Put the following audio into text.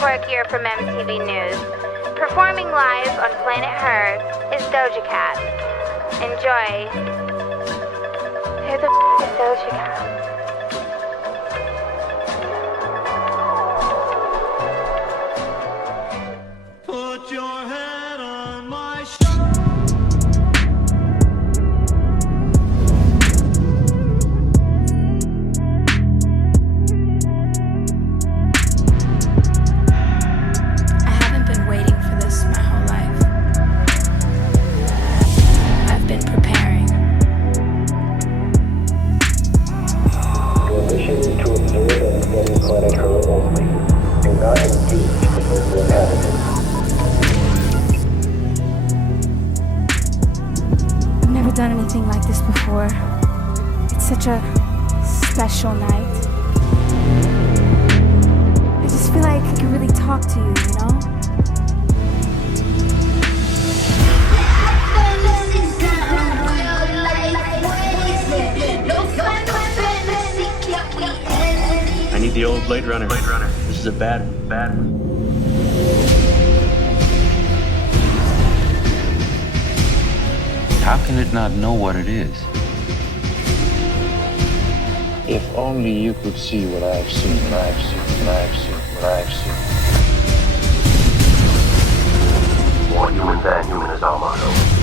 quirkier from MTV News. Performing live on Planet Her is Doja Cat. Enjoy. Who the is Doja Cat? Put your head on my I haven't been waiting for this my whole life. I've been preparing. Your mission is to observe and study Planet Her only. Do not engage the local inhabitants. I've never done anything like this before. It's such a special night. I just feel like I can really talk to you, you know? I need the old Blade Runner. This is a bad one. How can it not know what it is? If only you could see what I've seen, what I've seen, what I've seen, what I've seen. More human than human is our motto.